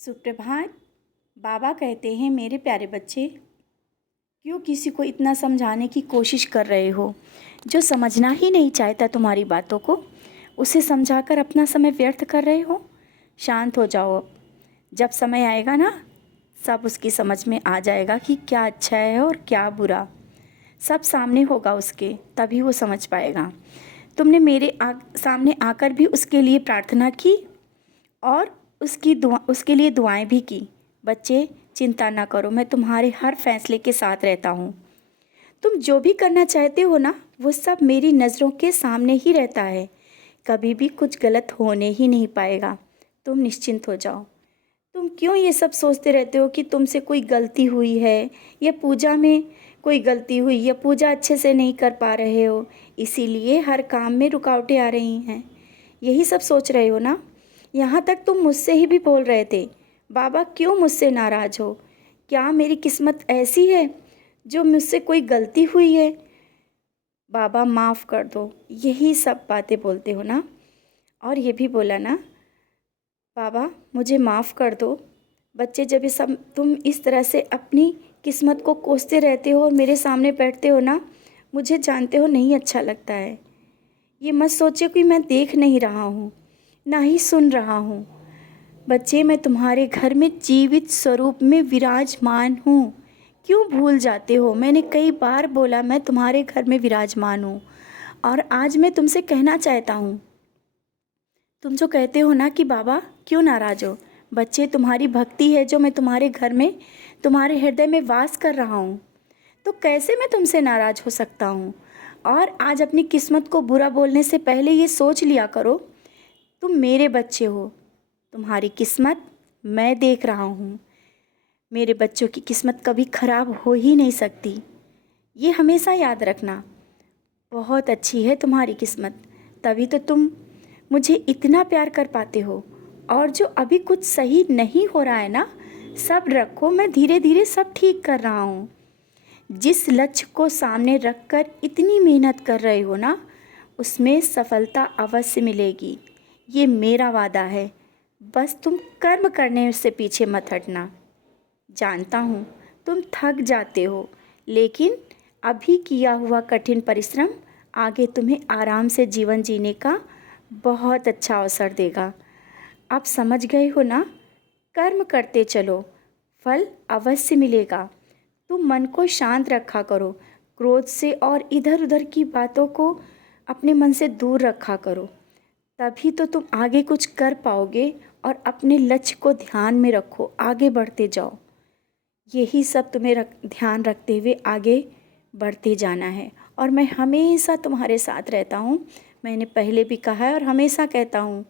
सुप्रभात। बाबा कहते हैं, मेरे प्यारे बच्चे, क्यों किसी को इतना समझाने की कोशिश कर रहे हो? जो समझना ही नहीं चाहता तुम्हारी बातों को, उसे समझाकर अपना समय व्यर्थ कर रहे हो। शांत हो जाओ अब। जब समय आएगा ना, सब उसकी समझ में आ जाएगा कि क्या अच्छा है और क्या बुरा। सब सामने होगा उसके, तभी वो समझ पाएगा। तुमने मेरे सामने आकर भी उसके लिए प्रार्थना की और उसके लिए दुआएं भी की। बच्चे, चिंता ना करो, मैं तुम्हारे हर फैसले के साथ रहता हूँ। तुम जो भी करना चाहते हो ना, वो सब मेरी नज़रों के सामने ही रहता है। कभी भी कुछ गलत होने ही नहीं पाएगा। तुम निश्चिंत हो जाओ। तुम क्यों ये सब सोचते रहते हो कि तुमसे कोई गलती हुई है, या पूजा में कोई गलती हुई, या पूजा अच्छे से नहीं कर पा रहे हो, इसीलिए हर काम में रुकावटें आ रही हैं। यही सब सोच रहे हो ना? यहाँ तक तुम मुझसे ही भी बोल रहे थे, बाबा क्यों मुझसे नाराज़ हो? क्या मेरी किस्मत ऐसी है जो मुझसे कोई गलती हुई है? बाबा माफ़ कर दो, यही सब बातें बोलते हो ना? और ये भी बोला ना, बाबा मुझे माफ़ कर दो। बच्चे, जब ये सब तुम इस तरह से अपनी किस्मत को कोसते रहते हो और मेरे सामने बैठते हो ना, मुझे जानते हो नहीं अच्छा लगता है। ये मत सोचिए कि मैं देख नहीं रहा हूँ, ना ही सुन रहा हूँ। बच्चे, मैं तुम्हारे घर में जीवित स्वरूप में विराजमान हूँ। क्यों भूल जाते हो? मैंने कई बार बोला मैं तुम्हारे घर में विराजमान हूँ, और आज मैं तुमसे कहना चाहता हूँ। तुम जो कहते हो ना कि बाबा क्यों नाराज़ हो, बच्चे तुम्हारी भक्ति है जो मैं तुम्हारे घर में, तुम्हारे हृदय में वास कर रहा हूँ, तो कैसे मैं तुमसे नाराज़ हो सकता हूँ? और आज अपनी किस्मत को बुरा बोलने से पहले ये सोच लिया करो, तुम मेरे बच्चे हो, तुम्हारी किस्मत मैं देख रहा हूँ। मेरे बच्चों की किस्मत कभी खराब हो ही नहीं सकती, ये हमेशा याद रखना। बहुत अच्छी है तुम्हारी किस्मत, तभी तो तुम मुझे इतना प्यार कर पाते हो। और जो अभी कुछ सही नहीं हो रहा है ना, सब रखो, मैं धीरे धीरे सब ठीक कर रहा हूँ। जिस लक्ष्य को सामने रखकर इतनी मेहनत कर रहे हो ना, उसमें सफलता अवश्य मिलेगी, ये मेरा वादा है। बस तुम कर्म करने से पीछे मत हटना। जानता हूँ तुम थक जाते हो, लेकिन अभी किया हुआ कठिन परिश्रम आगे तुम्हें आराम से जीवन जीने का बहुत अच्छा अवसर देगा। आप समझ गए हो ना? कर्म करते चलो, फल अवश्य मिलेगा। तुम मन को शांत रखा करो, क्रोध से और इधर उधर की बातों को अपने मन से दूर रखा करो, तभी तो तुम आगे कुछ कर पाओगे। और अपने लक्ष्य को ध्यान में रखो, आगे बढ़ते जाओ। यही सब तुम्हें ध्यान रखते हुए आगे बढ़ते जाना है, और मैं हमेशा तुम्हारे साथ रहता हूँ। मैंने पहले भी कहा है और हमेशा कहता हूँ,